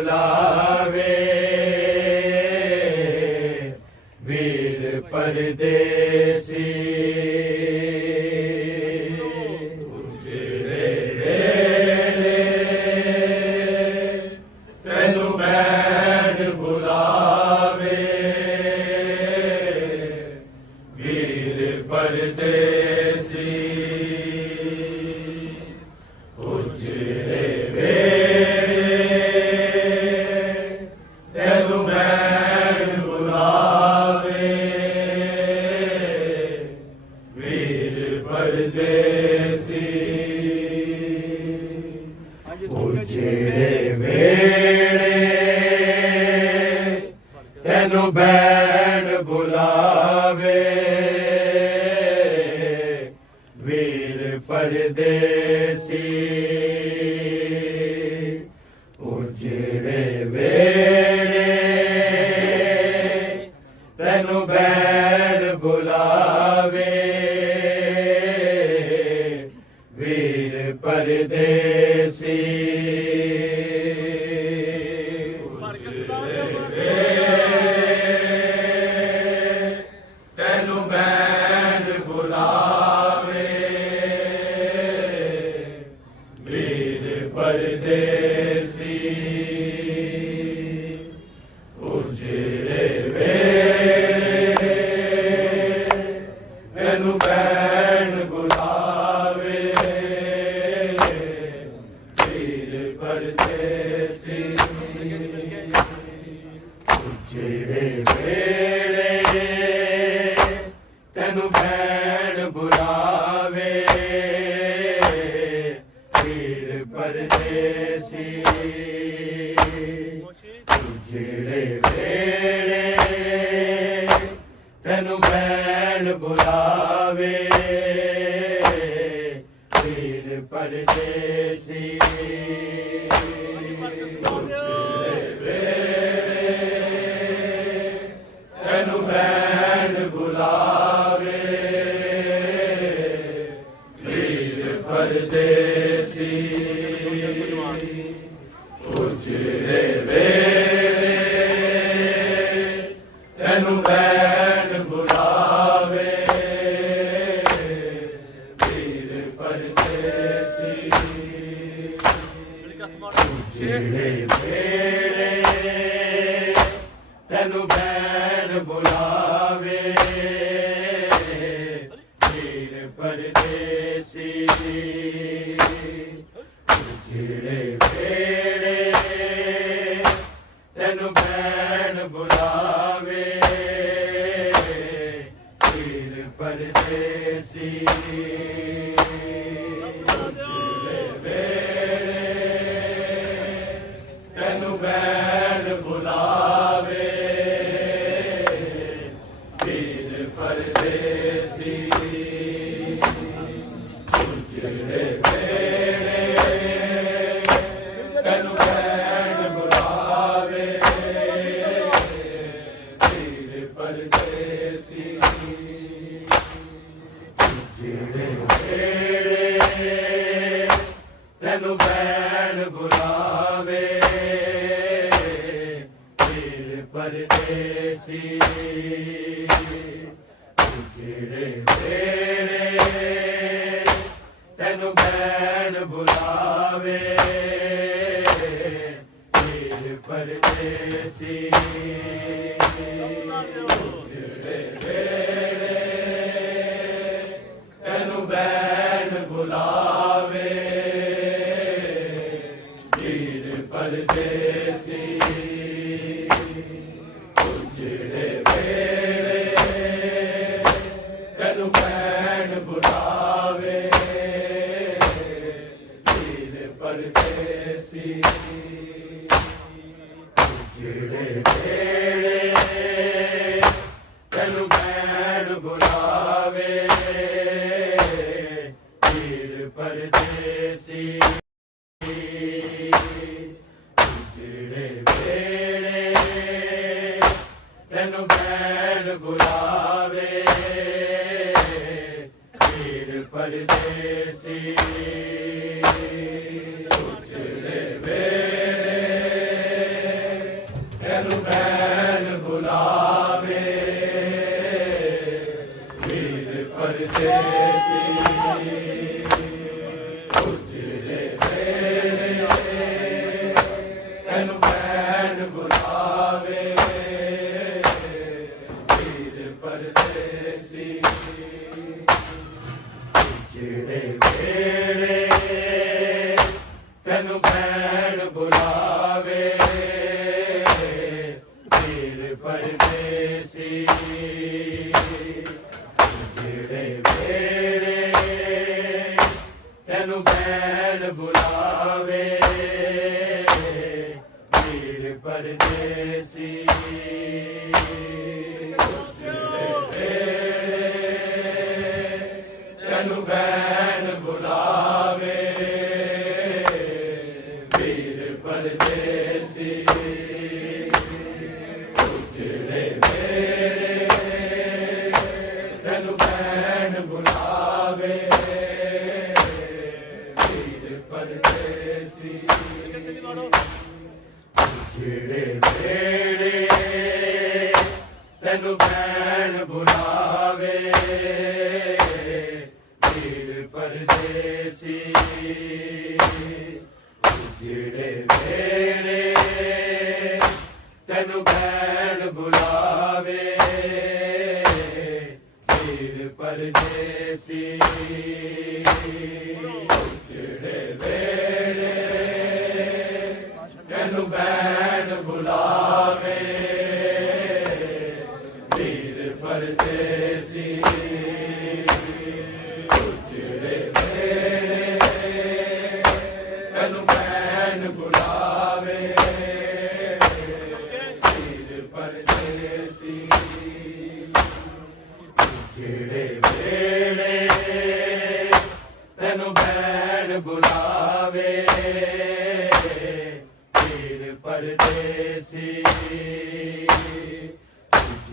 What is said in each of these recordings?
बुलावे वीर परदेसी उजड़े वेले तेनू बैठ बुलावे वीर परदेसी उजड़े परदेसी उजड़े वेड़े तेनू बैठ बुलावे वीर परदेसी उजड़े वेड़े तेनू बैठ बुलावे वीर परदेसी तेनू बैठ बुलावे वीर परदेसी उजड़े वेले तेनू बैठ बुलावे परदेसी उजड़े वेड़े तेनू बैठ बुलावे वीर परदेसी उजड़े वेड़े तेनू बैठ बुलावे वीर परदेसी तेनू बैठ बुलावे वीर परदेसी उजड़े वेले तेनू बैठ बुलावे वीर परदेसी उजड़े वेले तेनू बैठ बुलावे वीर परदेसी उजड़े वेले तेनू बैठ बुलावे वीर परदेसी उजड़े वेले तेनू बैठ बुलावे वीर परदेसी उजड़े वेले तेनू बैठ बुलावे वीर परदेसी उजड़े वेले तेनू बैठ बुलावे वीर परदेसी उजड़े वेले तेनू बैठ बुलावे वीर परदेसी उजड़े वेले तेनू बैठ बुलावे वीर परदेसी उजड़े वेले तेनू बैठ बुलावे वीर परदेसी उजड़े वेले तेनू बैठ बुलावे वीर परदेसी उजड़े वेले तेनू बैठ बुलावे वीर परदेसी उजड़े वेले ਬੈਣ ਬੁਲਾਵੇ ਵੀਰ ਪਰਦੇਸੀ ਜਿਹੜੇ ਵੇੜੇ ਤੈਨੂੰ ਬੈਣ ਬੁਲਾਵੇ ਵੀਰ ਪਰਦੇਸੀ ਜਿਹੜੇ ਵੇੜੇ ਤੈਨੂੰ ਬੈਣ ਬੁਲਾਵੇ ਵੀਰ ਪਰਦੇਸੀ ਤੈਨੂੰ ਬੈਣ ਬੁਲਾਵੇ ਵੀਰ ਪਰਦੇਸੀ ਜਿਹੜੇ ਵੇੜੇ ਤੈਨੂੰ ਬੈਣ ਬੁਲਾਵੇ ਵੀਰ ਪਰਦੇਸੀ ਜਿਹੜੇ ਵੇੜੇ ਤੈਨੂੰ ਬੈਣ ਬੁਲਾਵੇ ਵੀਰ ਪਰਦੇਸੀ ਜਿਹੜੇ ਵੇੜੇ ਤੈਨੂੰ ਬੈਣ ਬੁਲਾਵੇ ਵੀਰ ਪਰਦੇਸੀ ਜਿਹੜੇ ਵੇੜੇ ਤੈਨੂੰ ਬੈਣ ਬੁਲਾਵੇ ਵੀਰ ਪਰਦੇਸੀ ਜਿਹੜੇ ਵੇੜੇ ਤੈਨੂੰ ਬੈਣ ਬੁਲਾਵੇ ਵੀਰ ਪਰਦੇਸੀ ਜਿਹੜੇ ਵੇੜੇ ਤੈਨੂੰ ਬੈਣ ਬੁਲਾਵੇ ਵੀਰ ਪਰਦੇਸੀ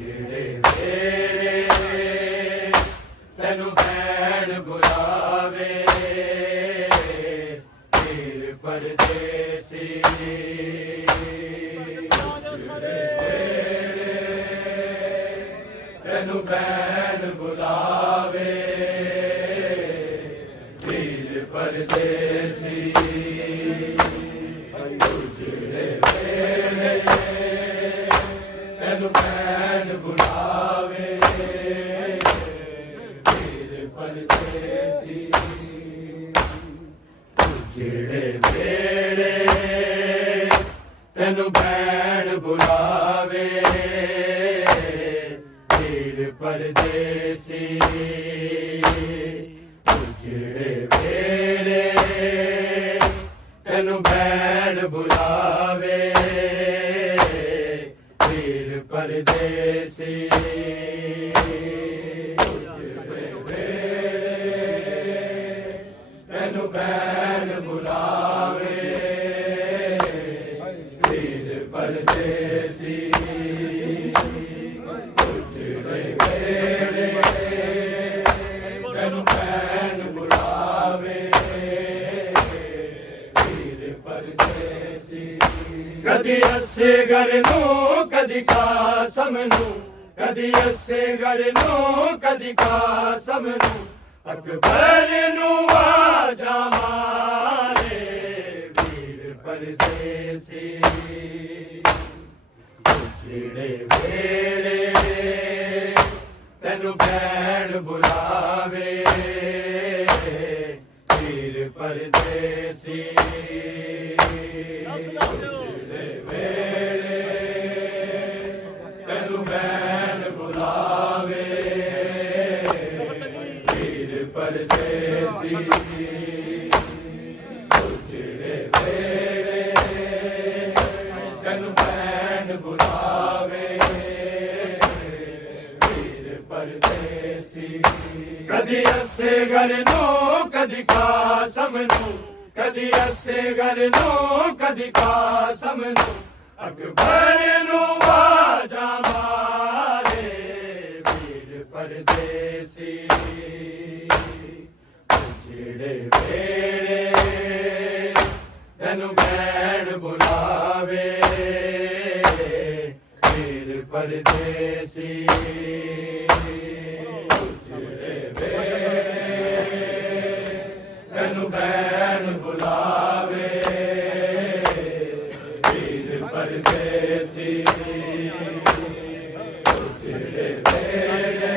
ਜਿਹੜੇ ਵੇੜੇ ਤੈਨੂੰ ਬੈਣ ਬੁਲਾਵੇ ਵੀਰ ਪਰਦੇਸੀ ਤੈਨੂੰ ਬੈਣ ਬੁਲਾਵੇ ਵੀਰ ਪਰਦੇਸੀ ਜਿਹੜੇ ਵੇੜੇ ਤੈਨੂੰ ਬੈਣ ਬੁਲਾਵੇ ਵੀਰ ਪਰਦੇਸੀ ਜਿਹੜੇ ਵੇੜੇ ਤੈਨੂੰ ਬੈਣ ਬੁਲਾਵੇ ਵੀਰ ਪਰਦੇਸੀ ਜਿਹੜੇ ਵੇੜੇ ਤੈਨੂੰ ਬੈਣ ਬੁਲਾਵੇ ਵੀਰ ਪਰਦੇਸੀ ਜਿਹੜੇ ਵੇੜੇ ਤੈਨੂੰ ਬੈਣ ਬੁਲਾਵੇ ਵੀਰ ਪਰਦੇਸੀ ਜਿਹੜੇ ਵੇੜੇ ਤੈਨੂੰ ਬੈਣ ਬੁਲਾਵੇ ਵੀਰ ਪਰਦੇਸੀ ਕਦੀ ਅਸਗਰ ਨੂੰ ਕਦੀ ਕਾਸਮ ਨੂੰ ਕਦੀ ਅਸਗਰ ਨੂੰ ਕਦੀ ਕਾਸਮ ਨੂੰ ਅਕਬਰ ਨੂੰ ਆਜਾ ਮਾਰੇ ਵੀਰ ਪਰਦੇਸੀ ਜਿਹੜੇ ਵੇੜੇ ਤੈਨੂੰ ਬੈਣ ਬੁਲਾਵੇ ਵੀਰ ਪਰਦੇਸੀ ਜਿਹੜੇ ਵੇੜੇ ਤੈਨੂੰ ਬੈਣ ਬੁਲਾਵੇ ਵੀਰ ਪਰਦੇਸੀ ਜਿਹੜੇ ਵੇੜੇ ਤੈਨੂੰ ਬੈਣ ਬੁਲਾਵੇ ਵੀਰ ਪਰਦੇਸੀ ਕਦੀ ਅਸਗਰ ਨੂੰ ਕਦੀ ਕਾਸਮ ਨੂੰ ਕਦੀ ਅਸਗਰ ਨੂੰ ਕਦੀ ਕਾਸਮ ਨੂੰ ਅਕਬਰ ਨੂੰ ਆਜਾ ਮਾਰੇ ਵੀਰ ਪਰਦੇਸੀ ਜਿਹੜੇ ਵੇੜੇ ਤੈਨੂੰ ਬੈਣ ਬੁਲਾਵੇ ਵੀਰ ਪਰਦੇਸੀ ਜਿਹੜੇ ਵੇੜੇ ਤੈਨੂੰ ਬੈਣ ਬੁਲਾਵੇ ਵੀਰ ਪਰਦੇਸੀ ਪਰਦੇਸੀ ਜਿਹੜੇ ਵੇਲੇ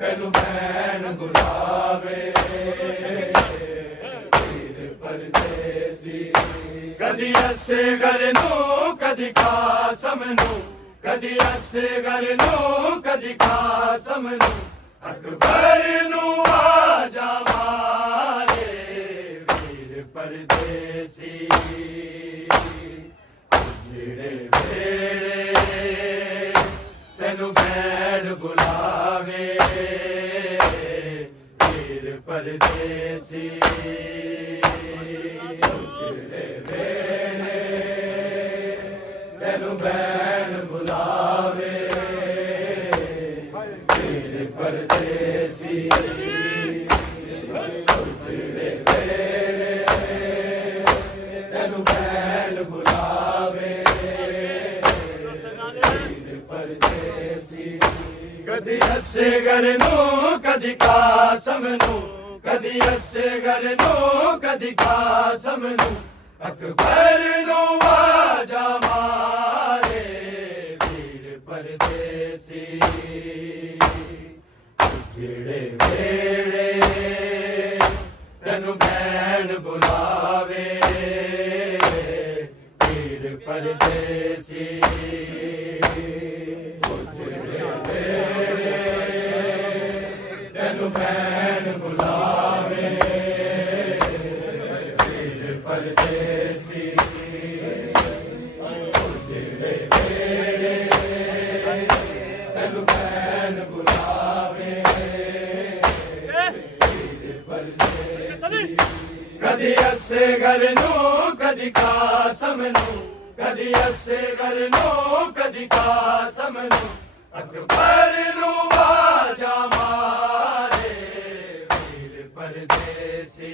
ਤੈਨੂੰ ਭੈਣ ਬੁਲਾਵੇ ਵੀਰ ਪਰਦੇਸੀ ਕਦੀ ਅਸਗਰ ਨੂੰ ਕਦੀ ਕਾਸਮ ਨੂੰ ਕਦੀ ਅਸਗਰ ਨੂੰ ਕਦੀ ਕਾਸਮ ਨੂੰ ਅਕਬਰ ਨੂੰ ਆਜਾ ਮਾਰੇ ਵੀਰ ਪਰਦੇਸੀ ਜਿਹੜੇ ਵੇਲੇ ਤੈਨੂੰ ਭੈਣ ਬੁਲਾਵੇ ਵੀਰ ਪਰਦੇਸੀ ਜਿਹੜੇ ਵੇਲੇ ਤੈਨੂੰ ਭੈਣ ਬੁਲਾਵੇ ਵੀਰ ਪਰਦੇਸੀ ਜਿਹੜੇ ਵੇਲੇ ਤੈਨੂੰ ਭੈਣ ਬੁਲਾਵੇ ਵੀਰ ਪਰਦੇਸੀ ਕਦੀ ਅਸਗਰ ਨੂੰ ਕਦੀ ਕਾਸਮ ਨੂੰ ਕਦੀ ਅਸਗਰ ਨੂੰ ਕਦੀ ਕਾਸਮ ਨੂੰ ਅਕਬਰ ਨੂੰ ਆਜਾ ਮਾਰੇ ਵੀਰ ਪਰਦੇਸੀ ਜਿਹੜੇ ਵੇਲੇ ਤੈਨੂੰ ਭੈਣ ਬੁਲਾਵੇ ਵੀਰ ਪਰਦੇਸੀ ਜਿਹੜੇ ਵੇਲੇ ਤੈਨੂੰ ਭੈਣ ਬੁਲਾਵੇ ਵੀਰ ਪਰਦੇਸੀ ਜਿਹੜੇ ਵੇਲੇ ਤੈਨੂੰ ਭੈਣ ਬੁਲਾਵੇ ਵੀਰ ਪਰਦੇਸੀ ਕਦੀ ਅਸਗਰ ਨੂੰ ਕਦੀ ਕਾਸਮ ਨੂੰ ਕਦੀ ਅਸਗਰ ਨੂੰ ਕਦੀ ਕਾਸਮ ਨੂੰ ਅਕਬਰ ਨੂੰ ਆਜਾ ਮਾਰੇ ਵੀਰ ਪਰਦੇਸੀ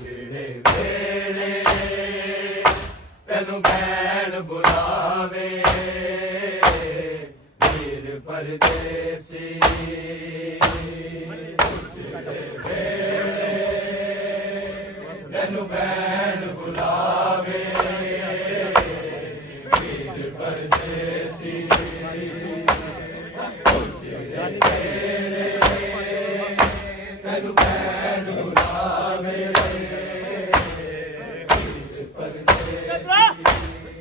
ਜਿਹੜੇ ਵੇਲੇ ਤੈਨੂੰ ਭੈਣ ਬੁਲਾਵੇ ਵੀਰ ਪਰਦੇਸੀ ਜਿਹੜੇ ਵੇਲੇ ਤੈਨੂੰ ਭੈਣ ਬੁਲਾਵੇ ਵੀਰ ਪਰਦੇਸੀ ਜਿਹੜੇ ਵੇਲੇ ਤੈਨੂੰ ਭੈਣ ਬੁਲਾਵੇ ਵੀਰ ਪਰਦੇਸੀ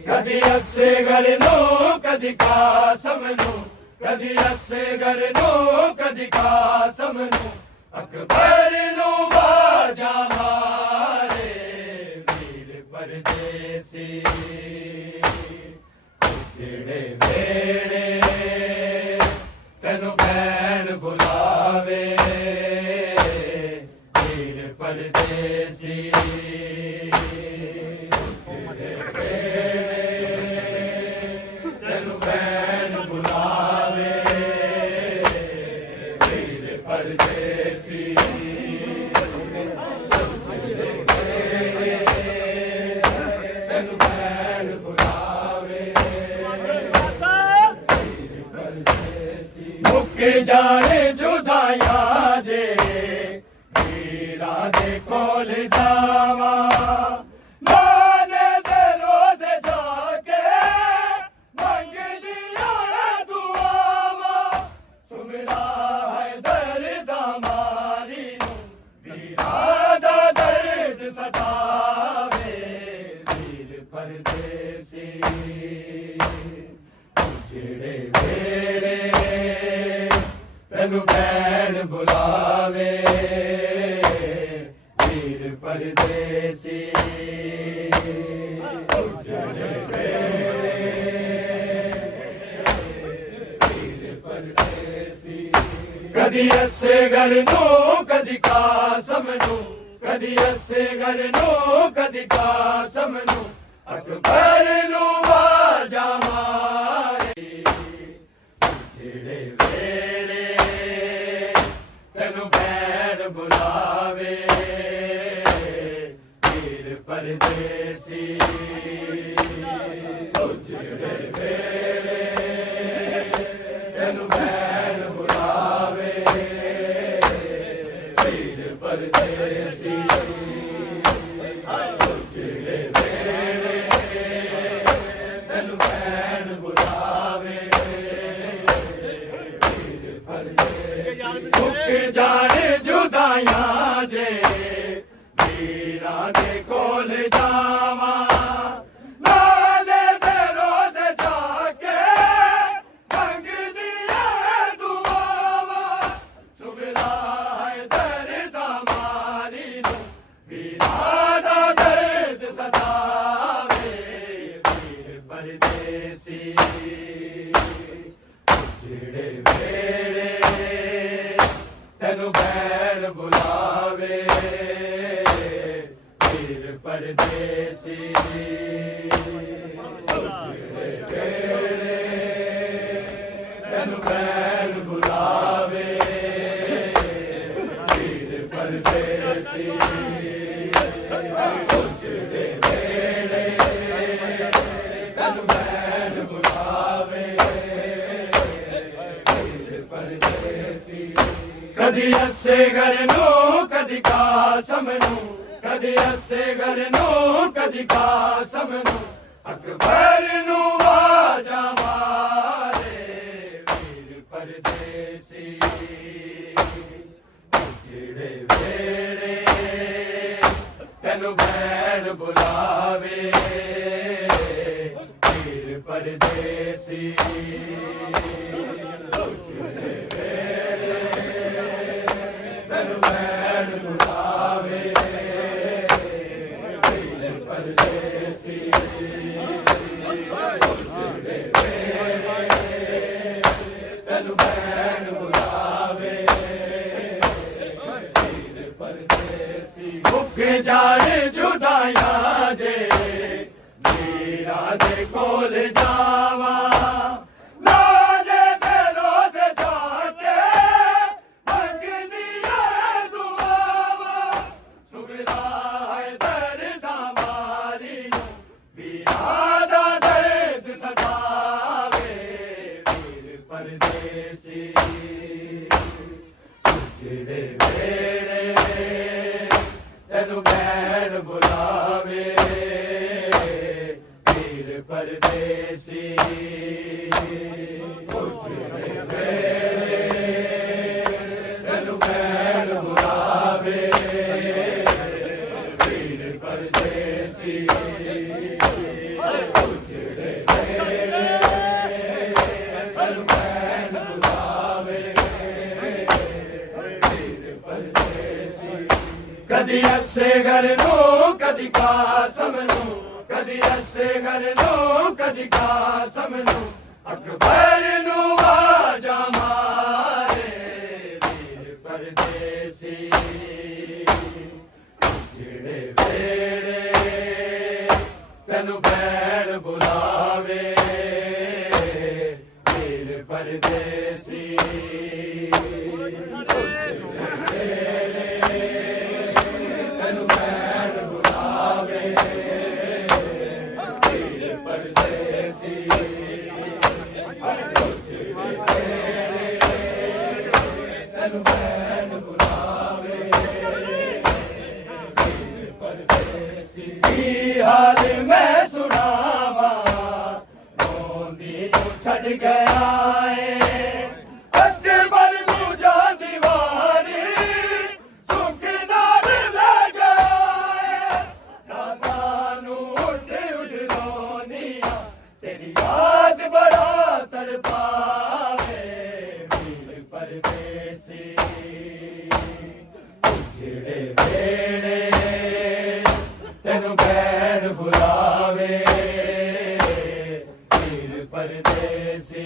ਕਦੀ ਅਸਗਰ ਨੂੰ ਕਦੀ ਕਾਸਮ ਨੂੰ ਕਦੀ ਅਸਗਰ ਨੂੰ ਕਦੀ ਕਾਸਮ ਨੂੰ ਅਕਬਰ ਨੂੰ ਬਾਜਾ ਮਾਰੇ ਵੀਰ ਪਰਦੇਸੀ ਜਿਹੜੇ ਵੇਲੇ ਤੈਨੂੰ ਭੈਣ ਬੁਲਾਵੇ ਵੀਰ ਪਰਦੇਸੀ ਜਿਹੜੇ ਵੇਲੇ ਤੈਨੂੰ ਭੈਣ ਬੁਲਾਵੇ ਵੀਰ ਪਰਦੇਸੀ ਤੈਨੂੰ ਭੈਣ ਬੁਲਾਵੇ ਮੁੱਕ ਜਾਣੇ ਜੁਦਾਈਆਂ ਜੇ ਵੀਰਾਂ ਦੇ ਕੋਲ ਜਾਵਾਂ ਮਾਨੇ ਦੇ ਰੋਜ਼ੇ ਜਾ ਕੇ ਮੰਗਦੀਆਂ ਦੁਆਵਾਂ ਸੁਮਰਾ ਹੈ ਦਰਦਾਂ ਮਾਰੀ ਨੂੰ ਵੀਰਾਂ ਦਾ ਦਰਦ ਸਤਾਵੇ ਵੀਰ ਪਰਦੇਸੀ ਜਿਹੜੇ ਵੇਲੇ ਤੈਨੂੰ ਭੈਣ ਬੁਲਾਵੇ ਵੀਰ ਪਰਦੇਸੀ ਜਿਹੜੇ ਵੇਲੇ ਵੀਰ ਪਰਦੇਸੀ ਕਦੀ ਅਸਗਰ ਨੂੰ ਕਦੀ ਕਾਸਮ ਨੂੰ ਕਦੀ ਅਸਗਰ ਨੂੰ ਕਦੀ ਕਾਸਮ ਨੂੰ ਅਕਬਰ ਨੂੰ ਆਜਾ ਮਾਰੇ ਜਿਹੜੇ ਵੇਲੇ ਤੈਨੂੰ ਭੈਣ ਬੁਲਾਵੇ ਵੀਰ ਪਰਦੇਸੀ ਜਿਹੜੇ ਵੇਲੇ ਤੈਨੂੰ ਭੈਣ ਬੁਲਾਵੇ ਵੀਰ ਪਰਦੇਸੀ ਜਿਹੜੇ ਵੇਲੇ जान जुदाइयां जे वीरा दे कोल जावा नाले दे रोज जाके मंगदियां दुआवा सुबला है दर्द मारी नू वीरा दा दर्द सतावे वीर परदेसी ਜਿਹੜੇ ਵੇੜੇ ਤੈਨੂੰ ਬੈਣ ਬੁਲਾਵੇ ਵੀਰ ਪਰਦੇਸੀ ਜਿਹੜੇ ਵੇੜੇ ਤੈਨੂੰ ਬੈਣ ਬੁਲਾਵੇ ਵੀਰ ਪਰਦੇਸੀ ਜਿਹੜੇ ਵੇੜੇ ਤੈਨੂੰ ਬੈਣ ਬੁਲਾਵੇ कदी असे घर नू कदी कासम नू कदी असे घर नू कदी कासम नू अकबर नू आजा मारे वीर परदेसी जेड़े वेड़े तैनू बैण बुलावे वीर परदेसी जान जुदाइयां जे वीरा दे कोल जावा नाले दे रोज जाके मंगदियां दुआवा सुबला है दर्द मारी नू वीरा दा दर्द सतावे वीर परदेसी जेड़े वेड़े तैनू बैण बुलावे वीर परदेसी ਜਿਹੜੇ ਵੇੜੇ ਤੈਨੂ बैण बुलावे वीर परदेसी ਜਿਹੜੇ ਵੇੜੇ ਤੈਨੂ बैण बुलावे वीर परदेसी कदी असे घर नू कदी कासम नू कदी असे घर नू कदी कासम नू अकबर नू आजा मारे वीर परदेसी जेड़े वेड़े तैनू बैण बुलावे वीर परदेसी हाल मैं सुनावा रोंदी तू छड़ गया है अकबर मुझा दीवानी सुख नाल ले गया है राता नू उठ उठ रोनिया तेरी याद बड़ा तड़पावे वीर परदेसी जेड़े वेड़े तैनू बैण बुलावे वीर परदेसी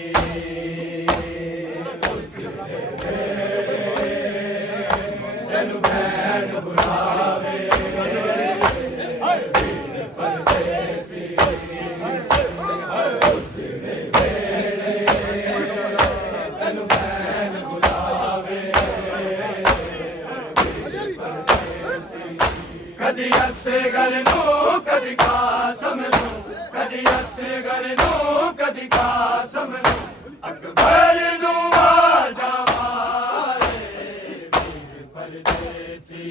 तैनू बैण बुलावे वीर परदेसी जेड़े वेड़े तैनू बैण बुलावे कदी असे घर नू कदी कासम नू कदी असे घर नू कदी कासम नू अकबर नू आजा मारे वीर परदेसी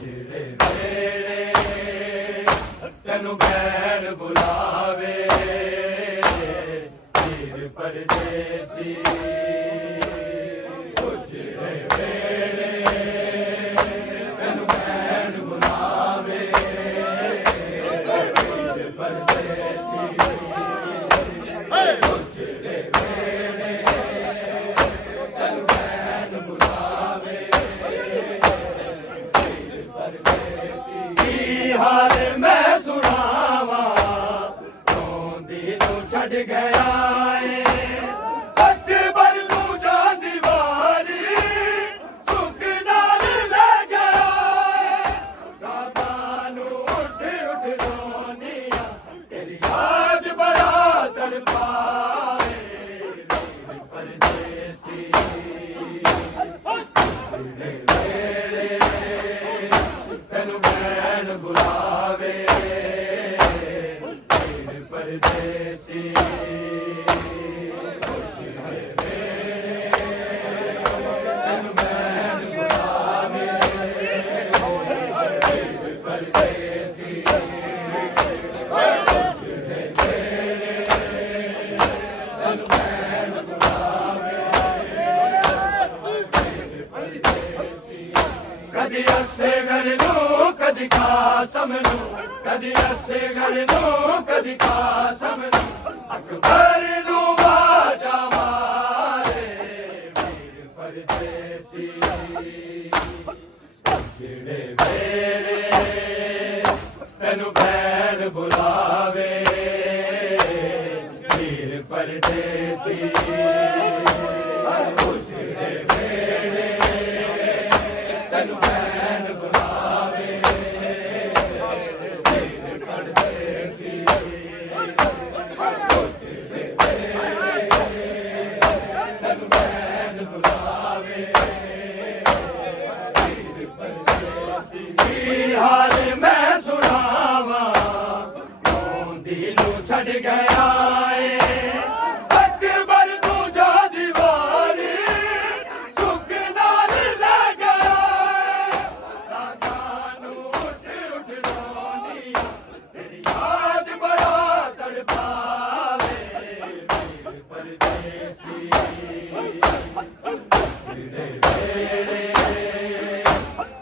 जेड़े वेड़े तैनू बैण बुलावे वीर परदेसी गया है अकबर नू जान दीवारी सुख नाल ले गया है रातां नू उठ उठ रोनिया तेरी याद बड़ा तड़पावे परदेसी तेनू भैन बुलावे परदेसी तेनू भैन बुलावे परदेसी तेनू भैन बुलावे परदेसी कदी असे घर नू कदी कासम नू कदी असे घर नू कदी कासम नू अकबर नू बाजा मारे वीर परदेसी जेड़े वेले तेनू भैन बुलावे वीर परदेसी जेड़े वेले तेनू भैन बुलावे वीर परदेसी तेनू भैन बुलावे वीर परदेसी हाल मैं सुनावा रोंदी नू छड़ गया है अकबर तू जा दीवारी सुख नाल ले गया है रातां नू उठ उठ रोनिया तेरी याद बड़ा तड़पावे वीर परदेसी जेड़े वेले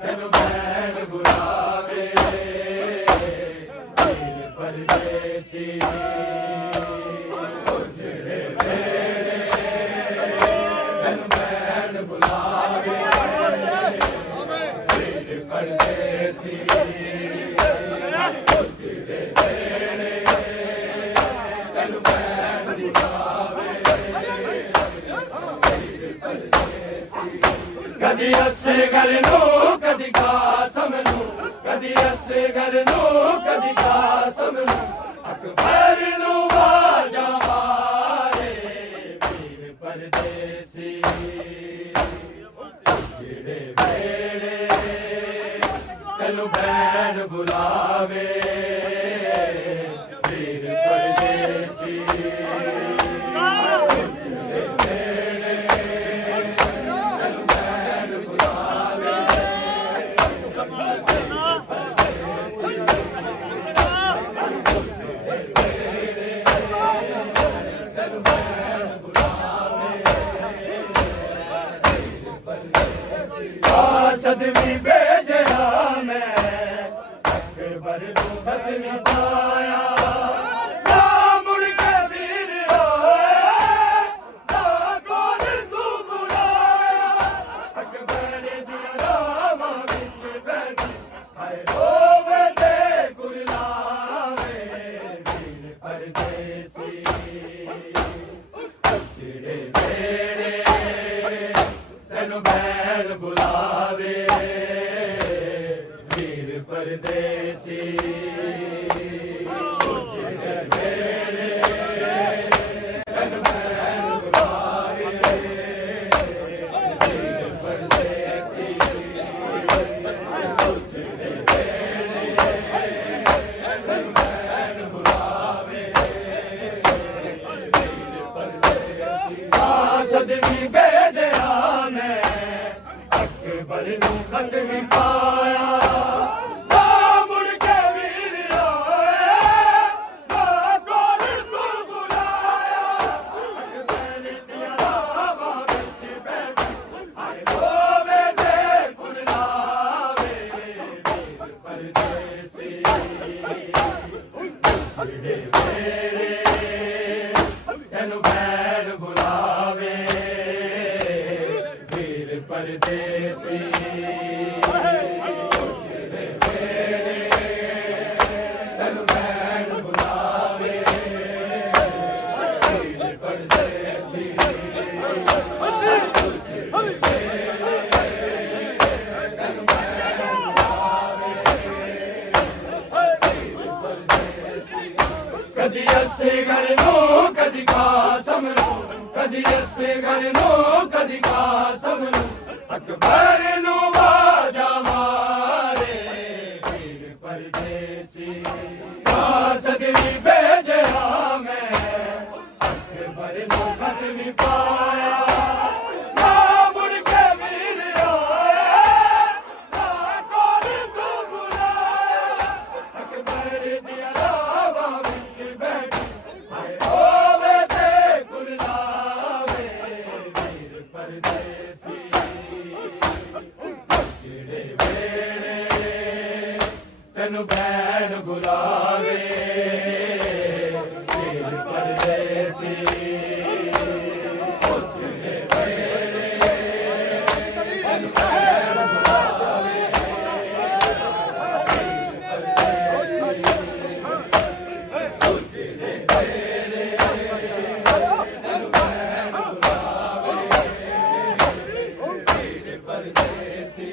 तेनू भैन बुलावे वीर परदेसी जेड़े वेले तेनू भैन बुलावे वीर परदेसी जेड़े वेले तेनू भैन बुलावे कदी असे घर नू कदी कासम नू कदी असे घर नू कदी कासम नू अकबर नू बाजा मारे वीर परदेसी जेड़े वेले तेनू भैन बुलावे वीर परदेसी सदवी भेजया मैं अकबर नू खत नहीं पाया ना मुड़ के वीर आया ना कौन तू बुलाया अकबर दिया रावां विच बैठी हाय रोवे ते कुरलावे वीर परदेसी जेड़े वेले तेनू भैन बुलावे वीर परदेसी जेड़े वेले तेनू भैन बुलावे वीर परदेसी जेड़े वेले तेनू भैन बुलावे वीर परदेसी सदवी भेजया मैं अकबर नू खत नहीं पाया ना मुड़ के वीर आया ना कौन तू बुलाया अकबर दिया रावां विच बैठी हाय रोवे ते कुरलावे वीर परदेसी जेड़े वेले तेनू भैन बुलावे वीर परदेसी जेड़े वेले तेनू भैन बुलावे कदी असगर नूं कदी कासम नूं अकबर नूं वाजा मारे वीर परदेसी सदवी भेजा मैं अकबर नूं खत नहीं पाया ना मुड़ के वीर आया ना कोल तू बुलाया अकबर दिया रावा विच बैठी हाय होवे ते कुरलावे वीर परदेसी जेड़े वेले तेनू बैन बुलावे वीर परदेसी जेड़े वेले तेनू बैन बुलावे जेड़े वेले तेनू बैन बुलावे वीर परदेसी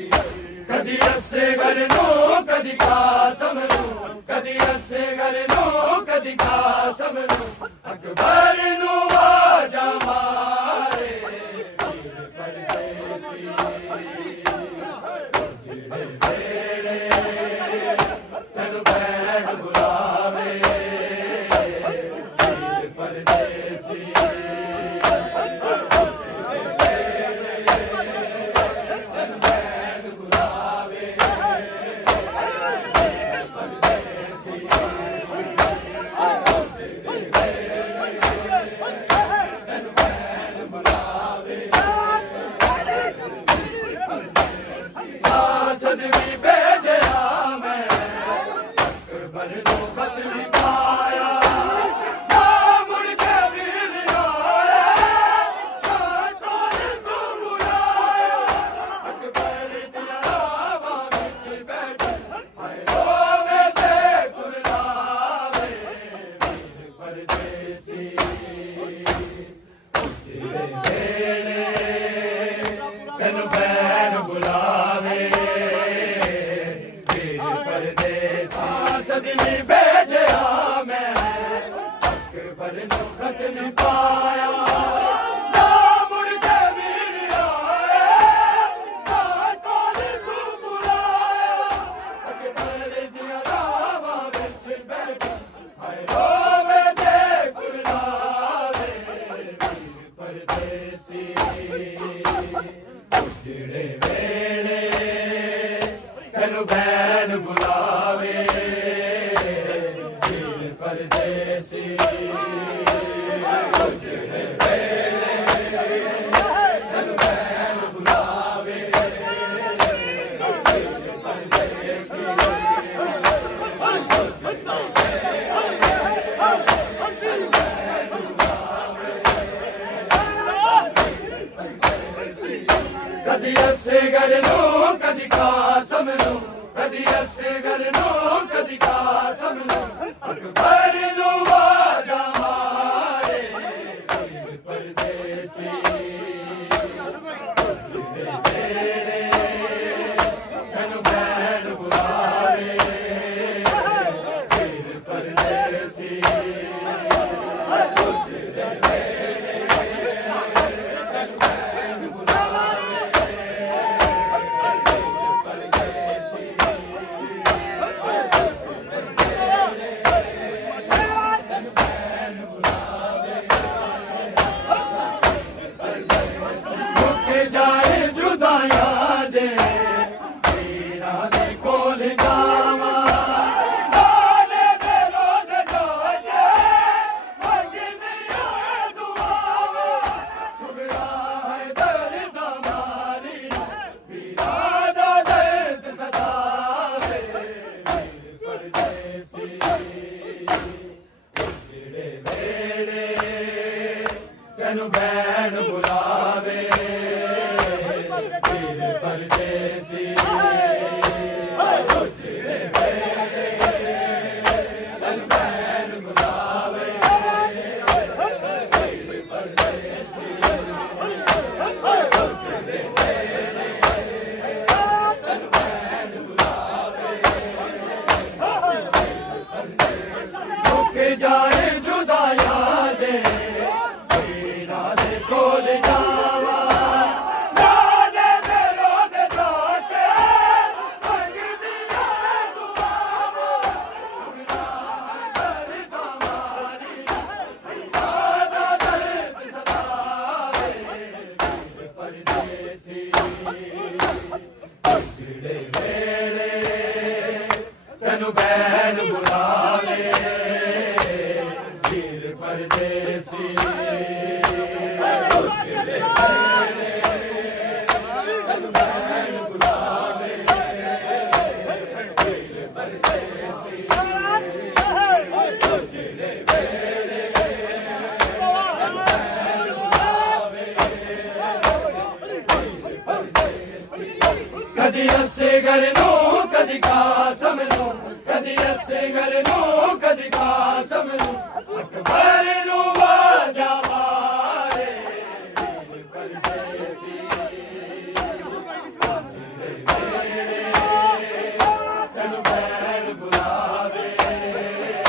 कदी असगर नूं कदी कासम नूं कदी असगर नूं कदी कासम नूं अकबर नूं वाजा मारे वीर परदेसी जेड़े वेले तेनू बैन बुलावे वीर परदेसी सदवी भेजा मैं अकबर नूं खत नहीं पाया ना मुड़ के वीर आया ना कोल तू बुलाया अकबर दिया रावा विच बैठी हाय होवे ते कुरलावे वीर परदेसी जेड़े वेले तेनू बैन बुलावे वीर परदेसी सदवी भेजा मैं अकबर नूं खत नहीं पाया ना मुड़ के वीर आया ना कोल तू बुलाया अकबर दिया रावा विच बैठी हाय होवे ते कुरलावे वीर परदेसी जेड़े वेले तेनू बैन बुलावे वीर परदेसी जेड़े वेले तेनू बैन बुलावे वीर परदेसी कदी असगर नूं कदी कासम नूं कदी असगर नूं कदी कासम नूं अकबर नूं वाजा मारे वीर परदेसी जेड़े वेले तेनू बैन बुलावे वीर परदेसी जेड़े वेले तेनू बैन बुलावे मुक जाए जुदाइयां जे वीरां दे कोल जावां नाले दे रोज़ जागे मंगदियां दुआवां सुबरा है दर्द मारी वीरां दा दर्द सतावे वीर परदेसी जेड़े वेले तेनू बैन बुलावे वीर परदेसी जेड़े वेले तेनू बैन बुलावे वीर परदेसी जेड़े वेले तेनू बैन बुलावे मुक जाए जुदाइयां जे वीरां दे ਕਦੀ ਅਸਗਰ ਨੂੰ ਕਦੀ ਕਾਸਮ ਨੂੰ ਅਕਬਰ ਨੂੰ ਵਾਜਾ ਮਾਰੇ ਵੀਰ ਪਰਦੇਸੀ ਤੈਨੂੰ ਭੈਣ ਬੁਲਾਵੇ ਵੀਰ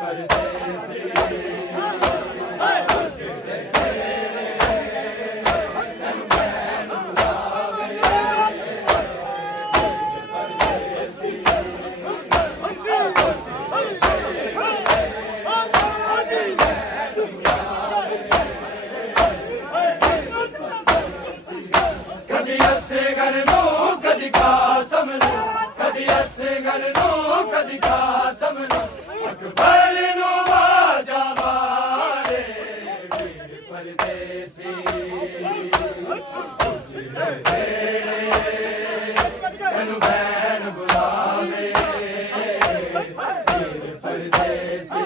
ਪਰਦੇਸੀ ਕਦੀ ਅਸਗਰ ਨੂੰ ਕਦੀ ਕਾਸਮ ਨੂੰ ਕਦੀ ਅਸਗਰ ਨੂੰ ਕਦੀ ਕਾਸਮ ਨੂੰ ਅਕਬਰ ਨੂੰ ਵਾਜਾ ਮਾਰੇ ਵੀਰ ਪਰਦੇਸੀ ਤੈਨੂੰ ਭੈਣ ਬੁਲਾਵੇ ਵੀਰ ਪਰਦੇਸੀ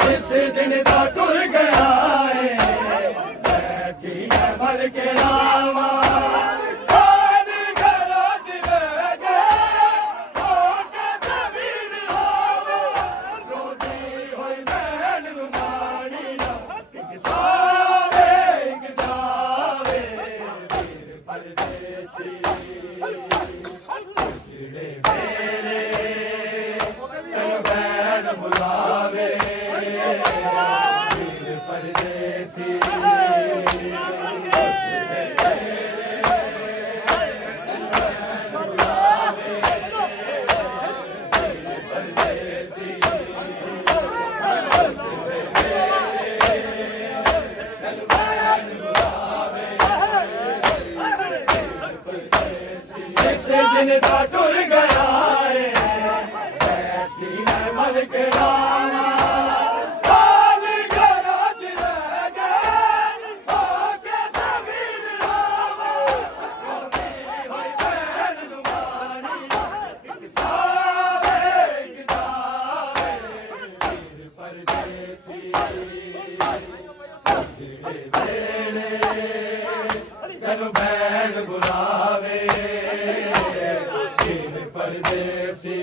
ਜਿਸ ਦਿਨ ਦਾ ਟੁਰ ਗਿਆ ਏ ਬੈਠੀ ਮੈਂ ਭਰ ਕੇ ਰਾਵਾਂ ਖਾਲੀ ਘਰਾਂ ਚ ਰਹਿ ਗਏ ਹੋ ਕੇ ਜ਼ਮੀਨ ਹਾਵਾ ਰੋਦੀ ਹੋਈ ਭੈਣ ਨੂੰ ਮਾਣੀ ਨਾ ਇੱਕ ਸਾਵੇ ਇੱਕ ਜਾਵੇ ਵੀਰ ਪਰਦੇਸੀ ਜਿਹੜੇ ਮੇਰੇ ਤੈਨੂੰ ਭੈਣ ਬੁਲਾਵੇ ਵੀਰ ਪਰਦੇਸੀ ਜਿਸ ਦਿਨ ਦਾ ਟੁਰ ਗਿਆ ਏ ਬੈਠੀ ਮੈਂ ਮਲ ਕੇ ਰਾਵਾਂ ਖਾਲੀ ਘਰਾਂ ਚ ਰਹਿ ਗਏ ਹੋ ਕੇ ਜ਼ਮੀਨ ਹਾਵਾ ਰੋਦੀ ਹੋਈ ਭੈਣ ਨੂੰ ਮਾਣੀ ਇੱਕ ਸਾਵੇ ਇੱਕ ਜਾਵੇ ਵੀਰ ਪਰਦੇਸੀ ਜਿਹੜੇ ਵੇਲੇ ਤੈਨੂੰ ਭੈਣ ਬੁਲਾਵੇ ਵੀਰ ਪਰਦੇਸੀ